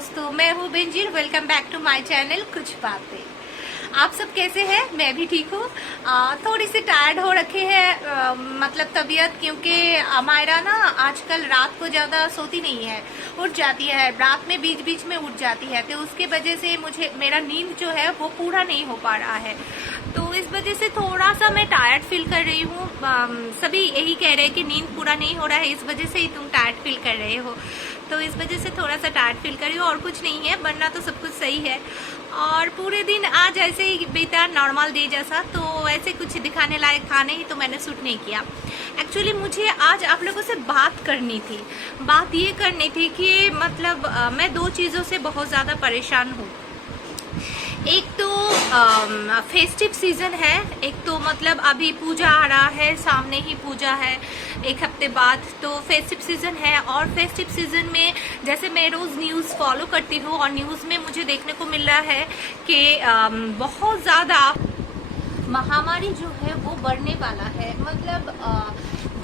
दोस्तों, मैं हूँ Benazir. Welcome back to my channel कुछ बातें। आप सब कैसे हैं? मैं भी ठीक हूँ। थोड़ी सी टायर्ड हो रखे हैं, मतलब तबीयत, क्योंकि अमायरा ना आजकल रात को ज़्यादा सोती नहीं है, उठ जाती है रात में, बीच बीच में उठ जाती है। तो उसके वजह से मुझे मेरा नींद जो है वो पूरा नहीं हो पा रहा है। तो इस वजह से थोड़ा सा मैं टायर्ड फील कर रही हूँ। सभी यही कह रहे हैं कि नींद पूरा नहीं हो रहा है, इस वजह से ही तुम टायर्ड फील कर रहे हो। तो इस वजह से थोड़ा सा टायर्ड फील कर रही हूँ, और कुछ नहीं है, वरना तो सब कुछ सही है। और पूरे दिन आज ऐसे ही बीता, नॉर्मल डे जैसा। तो ऐसे कुछ दिखाने लायक था नहीं, तो मैंने शूट नहीं किया। एक्चुअली मुझे आज आप लोगों से बात करनी थी। बात ये करनी थी कि मतलब मैं दो चीज़ों से बहुत ज़्यादा परेशान हूँ। एक तो फेस्टिव सीजन है, एक तो मतलब अभी पूजा आ रहा है, सामने ही पूजा है एक हफ्ते बाद, तो फेस्टिव सीजन है। और फेस्टिव सीजन में जैसे मैं रोज़ न्यूज़ फॉलो करती हूँ, और न्यूज़ में मुझे देखने को मिल रहा है कि बहुत ज़्यादा महामारी जो है वो बढ़ने वाला है। मतलब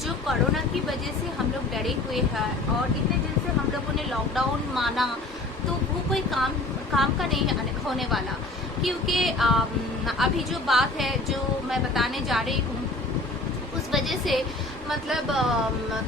जो कोरोना की वजह से हम लोग डरे हुए हैं, और इतने दिन से हम लोगों ने लॉकडाउन माना, तो वो कोई काम का नहीं होने वाला। क्योंकि अभी जो बात है जो मैं बताने जा रही हूँ, उस वजह से मतलब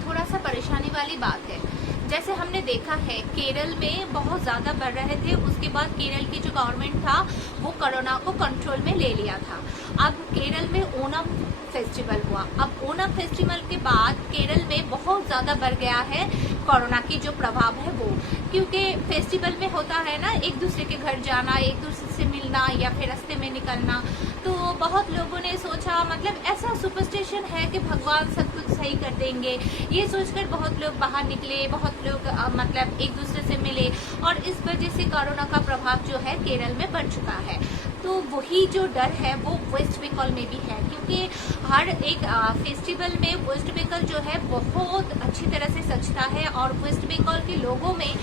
थोड़ा सा परेशानी वाली बात है। जैसे हमने देखा है केरल में बहुत ज़्यादा बढ़ रहे थे, उसके बाद केरल की जो गवर्नमेंट था वो कोरोना को कंट्रोल में ले लिया था। अब केरल में ओणम फेस्टिवल हुआ। अब ओणम फेस्टिवल के बाद केरल में बहुत ज़्यादा बढ़ गया है कोरोना की जो प्रभाव है वो, क्योंकि फेस्टिवल में होता है ना, एक दूसरे के घर जाना, एक दूसरे से मिलना, या फिर रास्ते में निकलना। तो बहुत लोगों ने सोचा, मतलब ऐसा सुपरस्टिशन है कि भगवान सब कुछ सही कर देंगे, ये सोचकर बहुत लोग बाहर निकले, बहुत लोग मतलब एक दूसरे से मिले, और इस वजह से कोरोना का प्रभाव जो है केरल में बढ़ चुका है। तो वही जो डर है वो वेस्ट बंगाल में भी है, क्योंकि हर एक फेस्टिवल में वेस्ट बंगाल जो है बहुत अच्छी तरह से सजता है, और वेस्ट बंगाल के लोगों में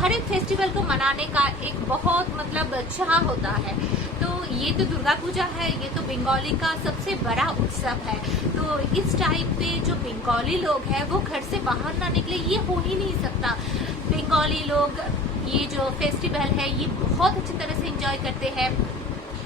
हर एक फेस्टिवल को मनाने का एक बहुत मतलब चाह होता है। तो ये तो दुर्गा पूजा है, ये तो बंगाली का सबसे बड़ा उत्सव है। तो इस टाइम पे जो बंगाली लोग हैं वो घर से बाहर ना निकले, ये हो ही नहीं सकता। बंगाली लोग ये जो फेस्टिवल है ये बहुत अच्छी तरह से एंजॉय करते हैं।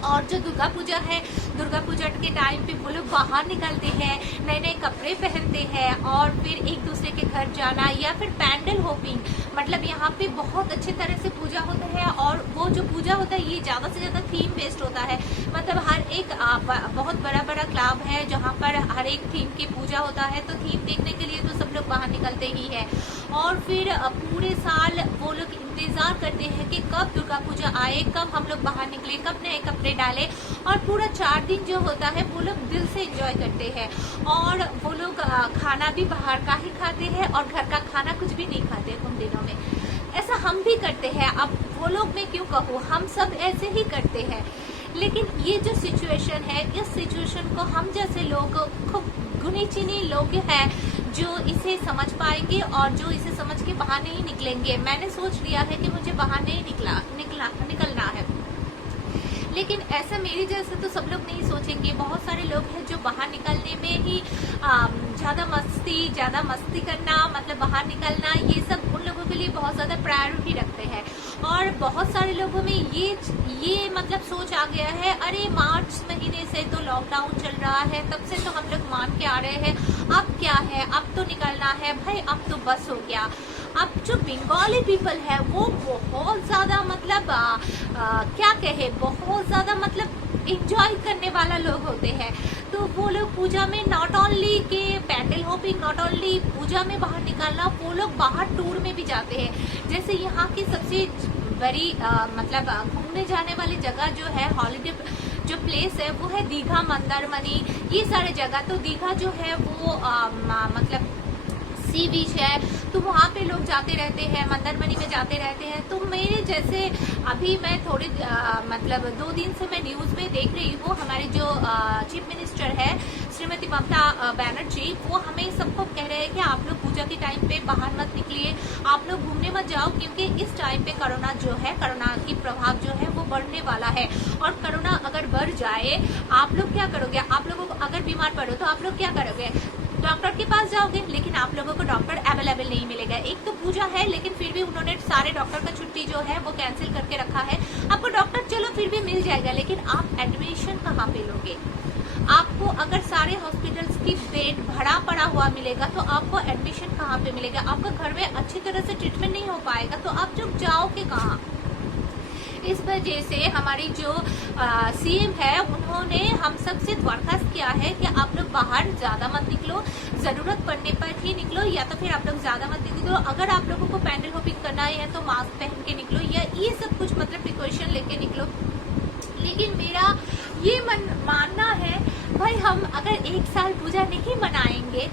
और जो दुर्गा पूजा है, दुर्गा पूजा के टाइम पे वो लोग बाहर निकलते हैं, नए नए कपड़े पहनते हैं, और फिर एक दूसरे के घर जाना, या फिर पैंडल होपिंग, मतलब यहाँ पे बहुत अच्छी तरह से पूजा होता है। और वो जो पूजा होता है ये ज़्यादा से ज़्यादा थीम बेस्ड होता है। मतलब हर एक बहुत बड़ा बड़ा क्लब है जहाँ पर हर एक थीम की पूजा होता है। तो थीम देखने के लिए तो सब लोग बाहर निकलते ही है। और फिर पूरे साल वो लोग इंतज़ार करते हैं कि कब दुर्गा पूजा आए, कब हम लोग बाहर निकले, कब नए कपड़े डाले। और पूरा 4 दिन जो होता है वो लोग दिल से एंजॉय करते हैं। और वो लोग खाना भी बाहर का ही खाते हैं, और घर का खाना कुछ भी नहीं खाते उन दिनों में। ऐसा हम भी करते हैं। अब वो लोग मैं क्यों कहूँ, हम सब ऐसे ही करते हैं। लेकिन ये जो सिचुएशन है, इस सिचुएशन को हम जैसे लोग, खूब गुनी चुनी लोग हैं जो इसे समझ पाएंगे, और जो इसे समझ के बाहर नहीं निकलेंगे। मैंने सोच लिया है कि मुझे बाहर नहीं निकलना है। लेकिन ऐसा मेरी जैसे तो सब लोग नहीं सोचेंगे। बहुत सारे लोग हैं जो बाहर निकलने में ही ज़्यादा मस्ती करना, मतलब बाहर निकलना, ये सब उन लोगों के लिए बहुत ज़्यादा प्रायोरिटी रखते हैं। और बहुत सारे लोगों में ये मतलब सोच आ गया है, अरे मार्च महीने से तो लॉकडाउन चल रहा है, तब से तो हम लोग मान के आ रहे हैं, अब क्या है, अब तो निकलना है भाई, अब तो बस हो गया। अब जो बंगाली पीपल है वो बहुत ज़्यादा मतलब क्या कहे, बहुत ज़्यादा मतलब इंजॉय करने वाला लोग होते हैं। तो वो लोग पूजा में नॉट ओनली के पैंडल होपिंग, नॉट ओनली पूजा में बाहर निकालना, वो लोग बाहर टूर में भी जाते हैं। जैसे यहाँ की सबसे बड़ी मतलब घूमने जाने वाली जगह जो है, हॉलीडे जो प्लेस है वो है दीघा, मंदारमनी, ये सारे जगह। तो दीघा जो है वो मतलब सी बीच है, तो वहाँ पे लोग जाते रहते हैं, मंदारमनी में जाते रहते हैं। तो मेरे जैसे अभी मैं थोड़ी मतलब 2 दिन से मैं न्यूज़ में देख रही हूँ, हमारे जो चीफ मिनिस्टर है श्रीमती ममता बनर्जी, वो हमें सबको कह रहे हैं कि आप लोग पूजा के टाइम पे बाहर मत निकलिए, आप लोग घूमने मत जाओ, क्योंकि इस टाइम पे कोरोना जो है, कोरोना की प्रभाव जो है वो बढ़ने वाला है। और कोरोना अगर बढ़ जाए, आप लोग क्या करोगे? आप लोगों को अगर बीमार पड़ो तो आप लोग क्या करोगे? डॉक्टर के पास जाओगे लेकिन आप लोगों को डॉक्टर अवेलेबल नहीं मिलेगा। एक तो पूजा है लेकिन फिर भी उन्होंने सारे डॉक्टर का छुट्टी जो है वो कैंसिल करके रखा है। आपको डॉक्टर चलो फिर भी मिल जाएगा, लेकिन आप एडमिशन कहाँ पे लोगे? आपको अगर सारे हॉस्पिटल्स की बेड भरा पड़ा हुआ मिलेगा तो आपको एडमिशन कहाँ पे मिलेगा? आपका घर में अच्छी तरह से ट्रीटमेंट नहीं हो पाएगा तो आप जब जाओगे कहाँ? इस वजह से हमारी जो सीएम है उन्होंने हम सबसे दरखास्त किया है कि आप लोग बाहर ज्यादा मत निकलो, जरूरत पड़ने पर ही निकलो, या तो फिर आप लोग ज्यादा मत निकलो। अगर आप लोगों को पैंडल हॉपिंग करना है तो मास्क पहन के निकलो, या ये सब कुछ मतलब प्रिकॉशन लेके निकलो। लेकिन मेरा ये मानना है भाई, हम अगर एक साल पूजा नहीं मनाएंगे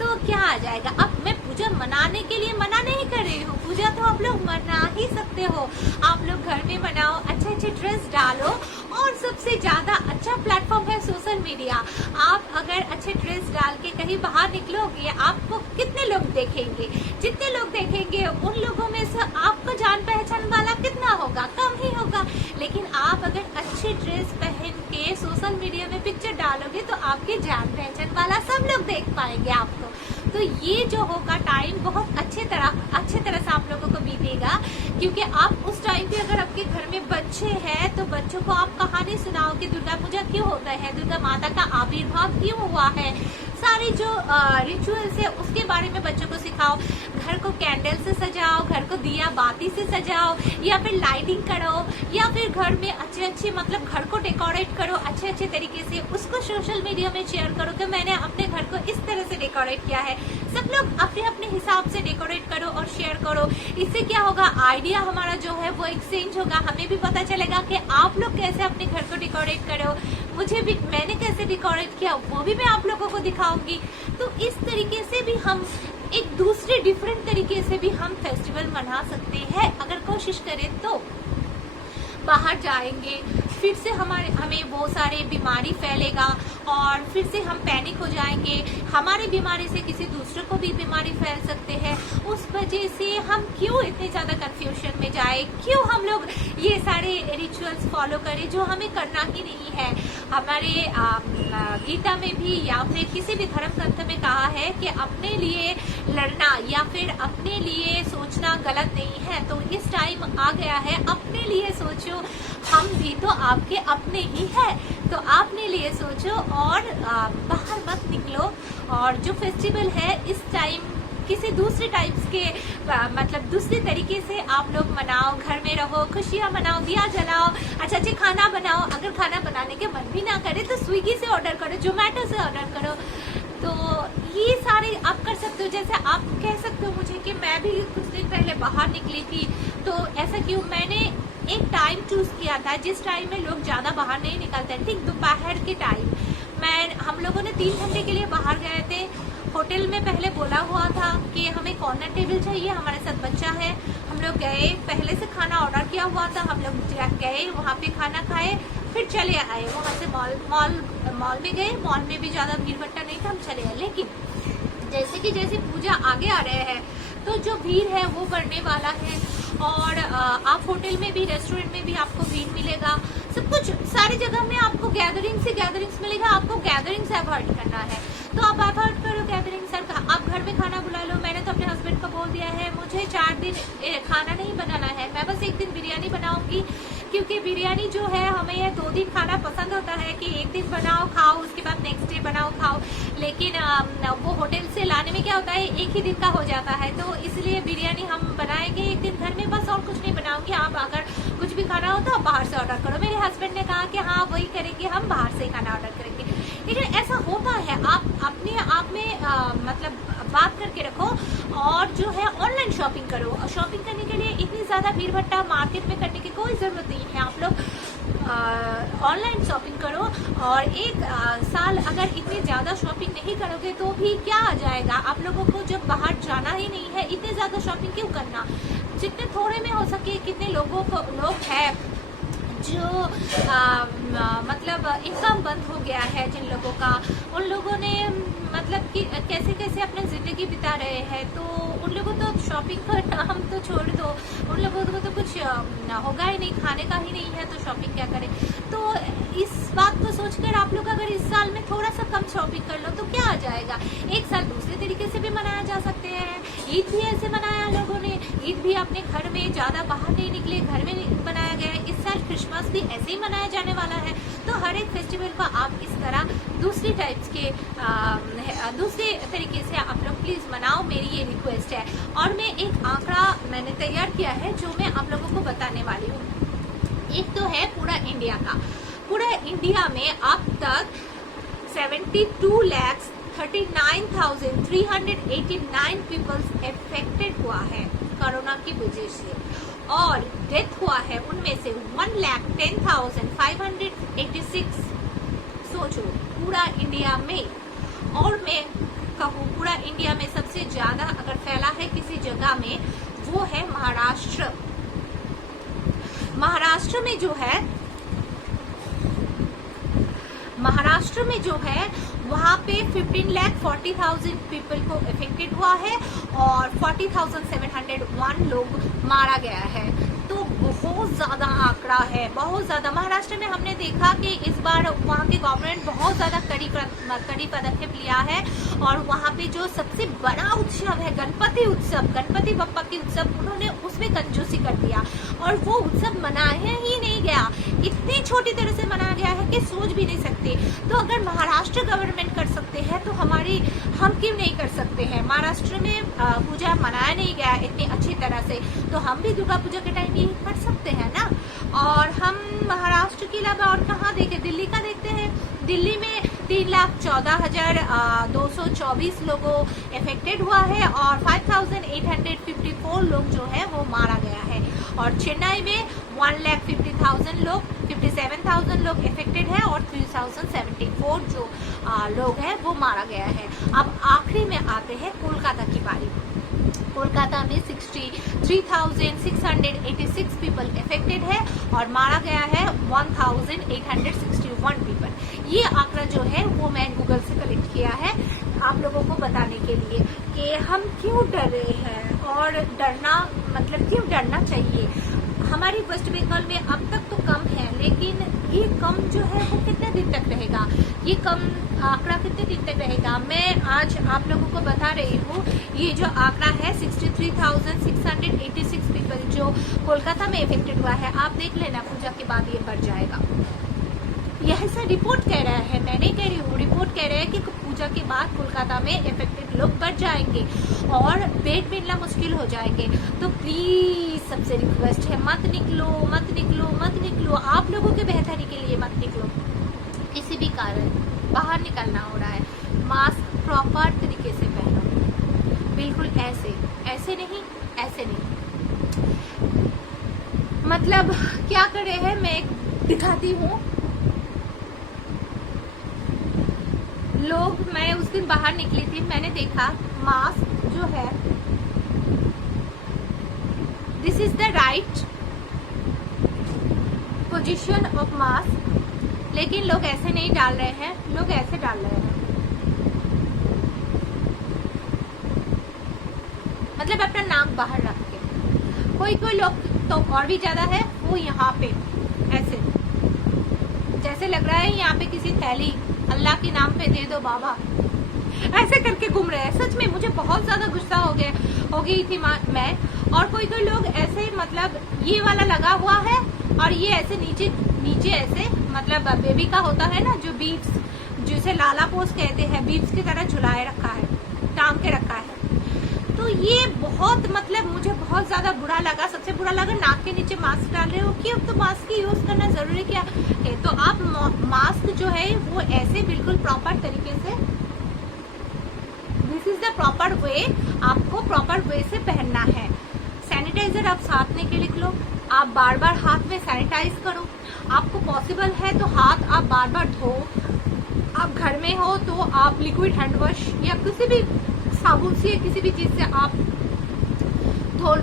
तो क्या आ जाएगा? अब मैं पूजा मनाने के लिए मना नहीं कर रही हूँ, पूजा तो आप लोग मना ही सकते हो। आप लोग घर में मनाओ, अच्छे अच्छे ड्रेस डालो, और सबसे ज्यादा अच्छा प्लेटफॉर्म है सोशल मीडिया। आप अगर अच्छे ड्रेस डाल के कहीं बाहर निकलोगे, आपको कितने लोग देखेंगे? जितने लोग देखेंगे उन लोगों में से आपको जान पहचान वाला कितना होगा? कम ही होगा। लेकिन आप अगर अच्छी ड्रेस पहन के सोशल मीडिया में पिक्चर डालोगे तो आपके जान पहचान वाला सब लोग देख पाएंगे आपको। तो ये जो होगा टाइम बहुत अच्छे तरह से आप लोगों को बीतेगा, क्योंकि आप उस टाइम पे अगर आपके घर में बच्चे हैं तो बच्चों को आप कहानी सुनाओ कि दुर्गा पूजा क्यों होता है, दुर्गा माता का आविर्भाव क्यों हुआ है, सारी जो रिचुअल्स है उसके बारे में बच्चों को सिखाओ। घर को कैंडल से सजाओ, घर को दिया बाती से सजाओ, या फिर लाइटिंग करो, या फिर घर में अच्छे मतलब घर को डेकोरेट करो अच्छे तरीके से, उसको सोशल मीडिया में शेयर करो कि मैंने अपने घर को इस तरह से डेकोरेट किया है। सब लोग अपने अपने हिसाब से डेकोरेट करो और शेयर करो। इससे क्या होगा, आइडिया हमारा जो है वो एक्सचेंज होगा, हमें भी पता चलेगा कि आप लोग कैसे अपने घर को डेकोरेट करो, मुझे भी मैंने कैसे डेकोरेट किया वो भी मैं आप लोगों को दिखाऊंगी। तो इस तरीके से भी हम एक दूसरे डिफरेंट तरीके से भी हम फेस्टिवल मना सकते हैं अगर कोशिश करें तो। बाहर जाएंगे फिर से हमें वो सारे बीमारी फैलेगा और फिर से हम पैनिक हो जाएंगे, हमारी बीमारी से किसी दूसरे को भी बीमारी फैल सकते हैं। उस वजह से हम क्यों इतने ज्यादा कंफ्यूजन में जाए, क्यों हम लोग ये सारे रिचुअल्स फॉलो करें जो हमें करना ही नहीं है। हमारे गीता में भी या फिर किसी भी धर्म ग्रंथ में कहा है कि अपने लिए लड़ना या फिर अपने लिए सोचना गलत नहीं है। तो इस टाइम आ गया है, अपने लिए सोचो, हम भी तो आपके अपने ही है, तो अपने लिए सोचो और बाहर मत निकलो। और जो फेस्टिवल है इस टाइम किसी दूसरे टाइप्स के मतलब दूसरे तरीके से आप लोग मनाओ, घर में रहो, खुशियाँ मनाओ, दिया जलाओ, अच्छे खाना बनाओ। अगर खाना बनाने के मन भी ना करे तो स्विगी से ऑर्डर करो, जोमेटो से ऑर्डर करो। तो ये सारे आप कर सकते हो। जैसे आप कह सकते हो मुझे कि मैं भी कुछ दिन पहले बाहर निकली थी, तो ऐसा क्यों? मैंने एक टाइम चूज किया था जिस टाइम में लोग ज्यादा बाहर नहीं निकलते, ठीक दोपहर के टाइम। हम लोगों ने 3 घंटे के लिए बाहर गए थे। होटल में पहले बोला हुआ था कि हमें कॉर्नर टेबल चाहिए, हमारे साथ बच्चा है। हम लोग गए, पहले से खाना ऑर्डर किया हुआ था, हम लोग गए वहाँ पे खाना खाए, फिर चले आए। वहाँ से मॉल में गए, मॉल में भी ज्यादा भीड़ भट्टा नहीं था, हम चले आए। लेकिन जैसे पूजा आगे आ रहे हैं तो जो भीड़ है वो बढ़ने वाला है। और आप होटल में भी, रेस्टोरेंट में भी आपको भीड़ मिलेगा, सब कुछ सारी जगह में आपको गैदरिंग्स मिलेगा। आपको गैदरिंग्स अवॉइड करना है तो आप अवॉइड करो गैदरिंग्स। आप घर में खाना बुला लो। मैंने तो अपने हस्बैंड को बोल दिया है मुझे 4 दिन खाना नहीं बनाना है, मैं बस 1 दिन बिरयानी बनाऊंगी, क्योंकि बिरयानी जो है हमें यह 2 दिन खाना पसंद होता है कि 1 दिन बनाओ खाओ, उसके बाद नेक्स्ट डे बनाओ खाओ। लेकिन वो होटल से लाने में क्या होता है, 1 ही दिन का हो जाता है। तो इसलिए बिरयानी हम बनाएंगे 1 दिन घर में, बस और कुछ नहीं बनाऊंगी। आप अगर कुछ भी खाना हो तो आप बाहर से ऑर्डर करो। मेरे हस्बैंड ने कहा कि हाँ वही करेंगे, हम बाहर से ही खाना ऑर्डर करेंगे। लेकिन ऐसा होता है, आप अपने आप में मतलब बात करके रखो। और जो है ऑनलाइन शॉपिंग करो। शॉपिंग करने के लिए इतनी ज्यादा भीड़ भट्टा मार्केट में करने की कोई जरूरत नहीं है। आप लोग ऑनलाइन शॉपिंग करो। और 1 साल अगर इतनी ज्यादा शॉपिंग नहीं करोगे तो भी क्या आ जाएगा? आप लोगों को जब बाहर जाना ही नहीं है, इतने ज्यादा शॉपिंग क्यों करना? जितने थोड़े में हो सके, कितने लोग हैं जो मतलब इनकम बंद हो गया है जिन लोगों का, उन लोगों ने मतलब कि कैसे अपनी जिंदगी बिता रहे हैं। तो उन लोगों तो शॉपिंग करना हम तो छोड़ दो, उन लोगों को तो कुछ ना होगा ही नहीं, खाने का ही नहीं है तो शॉपिंग क्या करें। तो इस बात को सोचकर आप लोग अगर इस साल में थोड़ा सा कम शॉपिंग कर लो तो क्या आ जाएगा। एक साल दूसरे तरीके से भी मनाया जा सकते हैं। ईद भी ऐसे मनाया लोगों ने, ईद भी अपने घर में, ज़्यादा बाहर नहीं निकले, घर में मनाया गया है। इस साल क्रिसमस भी ऐसे ही मनाया जाने वाला है। तो हर एक फेस्टिवल को आप इस तरह दूसरी टाइप्स के दूसरे तरीके से आप लोग प्लीज़ मनाओ, मेरी ये रिक्वेस्ट है। और मैं एक आंकड़ा मैंने तैयार किया है जो मैं आप लोगों को बताने वाली हूँ। एक तो है पूरा इंडिया का। पूरा इंडिया में अब तक 72,39,389 पीपल्स अफेक्टेड हुआ है कोरोना की वजह से, और डेथ हुआ है उनमें से 1,10,586। सोचो पूरा इंडिया में। और मैं कहूँ पूरा इंडिया में सबसे ज्यादा अगर फैला है किसी जगह में वो है महाराष्ट्र। महाराष्ट्र में जो है वहाँ पे 15,40,000 पीपल को अफेक्टेड हुआ है और 40,701 लोग मारा गया है। तो बहुत ज़्यादा आंकड़ा है, बहुत ज़्यादा। महाराष्ट्र में हमने देखा कि इस बार वहाँ की गवर्नमेंट बहुत ज़्यादा कड़ी पदक्षेप लिया है और वहाँ पे जो सबसे बड़ा उत्सव है गणपति उत्सव, गणपति बप्पा की उत्सव, उन्होंने उसमें कंजूसी कर दिया और वो उत्सव मनाया ही नहीं गया। इतनी छोटी तरह से मनाया गया है कि सोच भी नहीं सकते। तो अगर महाराष्ट्र गवर्नमेंट कर सकते हैं तो हम क्यों नहीं कर सकते हैं। महाराष्ट्र में पूजा मनाया नहीं गया इतनी अच्छी तरह से, तो हम भी दुर्गा पूजा के टाइम यही कर सकते हैं ना। और हम महाराष्ट्र के अलावा और कहाँ देखें, दिल्ली का देखते हैं। दिल्ली में 3,14,224 लोगों अफेक्टेड हुआ है और 5,854 लोग जो है वो मारा गया है। और चेन्नई में 1,50,000 लोग, 57,000 लोग अफेक्टेड है और 3,074 जो लोग हैं वो मारा गया है। अब आखिरी में आते हैं कोलकाता की बारी। कोलकाता में 63,686 पीपल अफेक्टेड है और मारा गया है 1,861 पीपल। ये आंकड़ा जो है वो मैं गूगल से कलेक्ट किया है आप लोगों को बताने के लिए कि हम क्यों डर रहे हैं और डरना मतलब क्यों डरना चाहिए। हमारी वेस्ट बंगाल में अब तक तो कम है, लेकिन ये कम जो है वो कितने दिन तक रहेगा, ये कम आंकड़ा कितने दिन तक रहेगा। मैं आज आप लोगों को बता रही हूँ ये जो आंकड़ा है 63,686 पीपल जो कोलकाता में इफेक्टेड हुआ है, आप देख लेना पूजा के बाद ये बढ़ जाएगा। यह ऐसा रिपोर्ट कह रहा है, मैं नहीं कह रही हूँ, रिपोर्ट कह रहा है कि पूजा के बाद कोलकाता में इफेक्टेड लोग बढ़ जाएंगे और बेड मिलना मुश्किल हो जाएंगे। तो प्लीज सबसे रिक्वेस्ट है मत निकलो, मत निकलो, मत निकलो। आप लोगों के बेहतरी के लिए मत निकलो। किसी भी कारण बाहर निकलना हो रहा है, मास्क प्रॉपर तरीके से पहनो, बिल्कुल ऐसे नहीं, ऐसे नहीं। मतलब क्या कर रहे हैं, मैं दिखाती हूँ लोग। मैं उस दिन बाहर निकली थी, मैंने देखा मास्क जो है, this is the right position of mask, लेकिन लोग ऐसे नहीं डाल रहे हैं, लोग ऐसे डाल रहे हैं। मतलब अपना नाक बाहर रख के। कोई लोग तो और भी ज्यादा है, वो यहाँ पे ऐसे जैसे लग रहा है यहाँ पे किसी थैली अल्लाह के नाम पे दे दो बाबा, ऐसे करके घूम रहे हैं। सच में मुझे बहुत ज्यादा गुस्सा हो गई थी मैं। और कोई लोग ऐसे मतलब ये वाला लगा हुआ है और ये ऐसे नीचे ऐसे मतलब बेबी का होता है ना जो बीट्स, जिसे लाला पोस कहते हैं, बीट्स की तरह झुलाए रखा है, टांग के रखा है। तो ये बहुत मतलब मुझे बहुत ज्यादा बुरा लगा। सबसे बुरा लगा नाक के नीचे मास्क डाल रहे हो कि अब तो मास्क की यूज करना जरूरी क्या है। तो आप मास्क जो है वो ऐसे बिल्कुल प्रॉपर तरीके से, this is the proper way, आपको प्रॉपर वे से पहनना है। सैनिटाइजर आप साथ में के लिख लो, आप बार बार हाथ में सैनिटाइज करो। आपको पॉसिबल है तो हाथ आप बार बार धो। आप घर में हो तो आप लिक्विड हैंड वॉश या किसी भी साबुन से किसी भी चीज से आप धो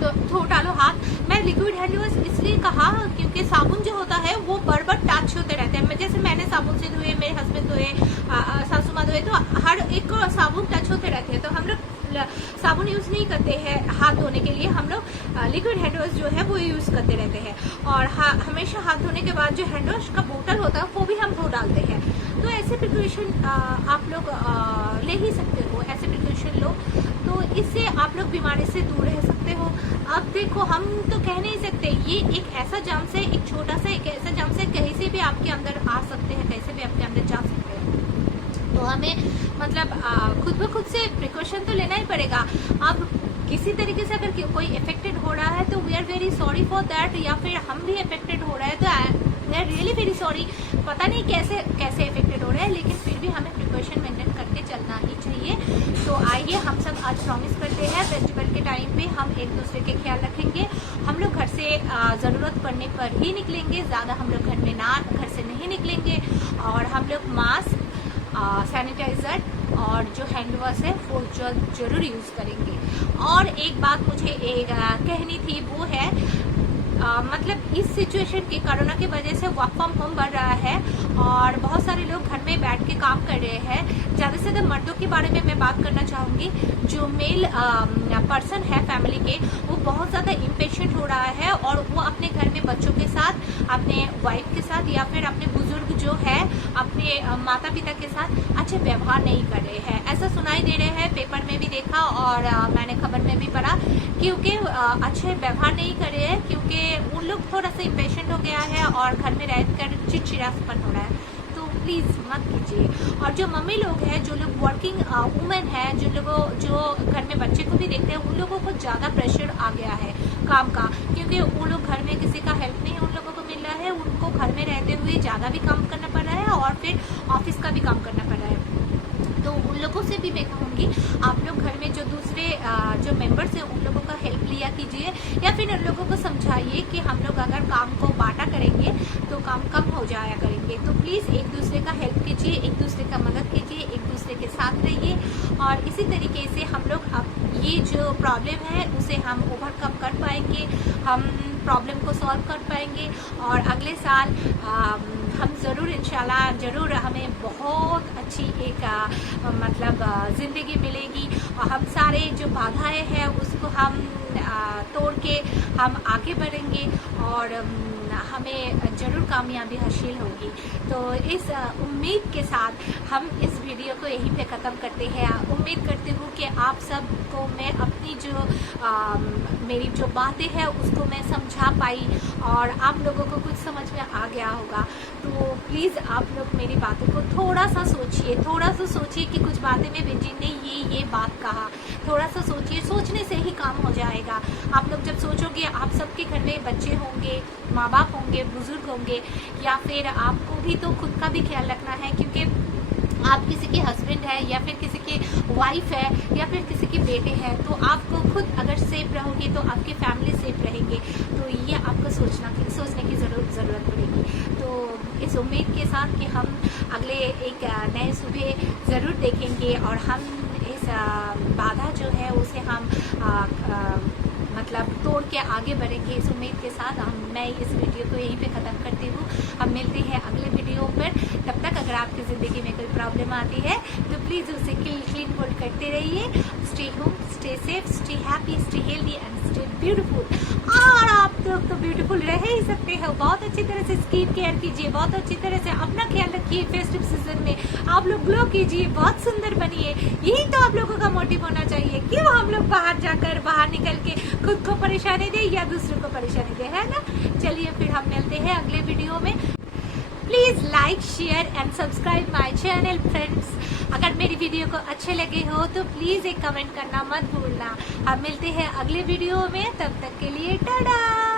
डालो हाथ। मैं लिक्विड हैंड वॉश इसलिए कहा क्योंकि साबुन जो होता है वो बार बार टच होते रहते हैं। जैसे मैंने साबुन से धोए, मेरे हस्बैंड धोए, सासू माँ धोए, तो हर एक को साबुन टच होते रहते हैं। तो हम लोग साबुन यूज़ नहीं करते हैं हाथ धोने के लिए, हम लोग लिक्विड हैंड वॉश जो है वो यूज़ करते रहते हैं। और हमेशा हाथ धोने के बाद जो हैंड वॉश का बोतल होता है वो भी हम धो डालते हैं। तो ऐसे प्रिकॉशन आप लोग ले ही सकते हो, ऐसे प्रिकॉशन लो तो इससे आप लोग बीमारी से दूर रह सकते हो। अब देखो, हम तो कह नहीं सकते, ये एक ऐसा जर्म्स है, एक छोटा सा एक ऐसा जर्म्स है, कहीं से भी आपके अंदर आ सकते हैं, कैसे भी आपके अंदर जा सकते हैं। तो हमें मतलब खुद ब खुद से प्रिकॉशन तो लेना ही पड़ेगा। अब किसी तरीके से अगर कोई इफेक्टेड हो रहा है तो we are very sorry for that, या फिर हम भी इफेक्टेड हो रहा है तो we are really very sorry. पता नहीं कैसे कैसे इफेक्टेड हो रहा है, लेकिन फिर भी हमें प्रिकॉशन मेंटेन करके चलना ही चाहिए। तो आइए हम सब आज प्रॉमिस करते हैं फेस्टिवल के टाइम पे हम एक दूसरे के ख्याल रखेंगे। हम लोग घर से ज़रूरत पड़ने पर ही निकलेंगे, ज़्यादा हम लोग घर से नहीं निकलेंगे। और हम लोग मास्क, सैनिटाइज़र और जो हैंड वॉश है वो जरूर यूज़ करेंगे। और एक बात मुझे कहनी थी, वो है मतलब इस सिचुएशन की, कोरोना की वजह से वर्क फ्रॉम होम बढ़ रहा है और बहुत सारे लोग घर में बैठ के काम कर रहे हैं। ज़्यादा से ज़्यादा मर्दों के बारे में मैं बात करना चाहूँगी। जो मेल पर्सन है फैमिली के, वो बहुत ज़्यादा इम्पेशेंट हो रहा है और वो अपने घर में बच्चों के साथ, अपने वाइफ के साथ या फिर अपने बुजुर्ग जो है अपने माता पिता के साथ अच्छे व्यवहार नहीं कर रहे हैं। ऐसा सुनाई दे रहे हैं, पेपर में भी देखा और मैंने खबर में भी पढ़ा, क्योंकि अच्छे व्यवहार नहीं कर रहे हैं, क्योंकि उन लोग थोड़ा सा इम्पेशेंट हो गया है और घर में रहकर चिड़चिड़ापन हो रहा है। तो प्लीज़ मत कीजिए। और जो मम्मी लोग हैं, जो लोग वर्किंग वुमेन हैं, जो घर में बच्चे को भी देखते हैं, उन लोगों को ज़्यादा प्रेशर आ गया है काम का, क्योंकि वो लोग घर में किसी का हेल्प नहीं उन लोगों को मिल रहा है। उनको घर में रहते हुए ज़्यादा भी काम करना पड़ रहा है और फिर ऑफिस का भी काम करना पड़ रहा है। तो उन लोगों से भी मैं कहूँगी, आप लोग घर में जो दूसरे जो मेंबर्स हैं उन लोगों का हेल्प लिया कीजिए, या फिर उन लोगों को समझाइए कि हम लोग अगर काम को बांटा करेंगे तो काम कम हो जाया करेंगे। तो प्लीज़ एक दूसरे का हेल्प कीजिए, एक दूसरे का मदद कीजिए, एक दूसरे के साथ रहिए। और इसी तरीके से हम लोग अब ये जो प्रॉब्लम है उसे हम ओवरकम कर पाएंगे, हम प्रॉब्लम को सॉल्व कर पाएंगे। और अगले साल हम ज़रूर इंशाल्लाह ज़रूर हमें बहुत अच्छी एक मतलब ज़िंदगी मिलेगी और हम सारे जो बाधाएं हैं उसको हम तोड़ के हम आगे बढ़ेंगे और हमें ज़रूर कामयाबी हासिल होगी। तो इस उम्मीद के साथ हम इस वीडियो को यहीं पे ख़त्म करते हैं। उम्मीद करती हूँ कि आप सबको मैं अपनी जो मेरी जो बातें हैं उसको मैं समझा पाई और आप लोगों को कुछ समझ में आ गया होगा। तो प्लीज़ आप लोग मेरी बातों को थोड़ा सा सोचिए कि कुछ बातें में बेंजी ने ये बात कहा। थोड़ा सा सोचिए, सोचने से ही काम हो जाएगा। आप लोग जब सोचोगे, आप सबके घर में बच्चे होंगे, माँ बाप होंगे, बुजुर्ग होंगे, या फिर आपको भी तो खुद का भी ख्याल रखना है, क्योंकि आप किसी के हस्बैंड है या फिर किसी के वाइफ है या फिर किसी के बेटे हैं, तो आपको खुद अगर सेफ रहोगे तो आपकी फैमिली सेफ रहेंगे। तो ये आपको सोचने की ज़रूरत पड़ेगी। तो इस उम्मीद के साथ कि हम अगले एक नए सुबह ज़रूर देखेंगे और हम इस बाधा जो है उसे हम मतलब तोड़ के आगे बढ़ेंगे। इस उम्मीद के साथ मैं इस वीडियो को यहीं पे ख़त्म करती हूँ। हम मिलते हैं अगले वीडियो पर। तब तक अगर आपकी ज़िंदगी में कोई प्रॉब्लम आती है तो प्लीज़ उसे क्लीन होल्ड करते रहिए। Stay home, stay safe, stay happy, stay healthy and stay beautiful. और आप लोग तो ब्यूटीफुल रह ही सकते हो। बहुत अच्छी तरह से स्किन केयर कीजिए, बहुत अच्छी तरह से अपना ख्याल रखिए। फेस्टिव सीजन में आप लोग ग्लो कीजिए, बहुत सुंदर बनिए। यही तो आप लोगों का मोटिव होना चाहिए। क्यों हम लोग बाहर निकल के खुद को परेशानी दे या दूसरों को परेशानी दे, है ना। चलिए फिर हम मिलते हैं अगले वीडियो में। Please like, share and subscribe my channel friends. अगर मेरी वीडियो को अच्छे लगे हो तो प्लीज़ एक कमेंट करना मत भूलना। हम मिलते हैं अगले वीडियो में, तब तक के लिए टाटा।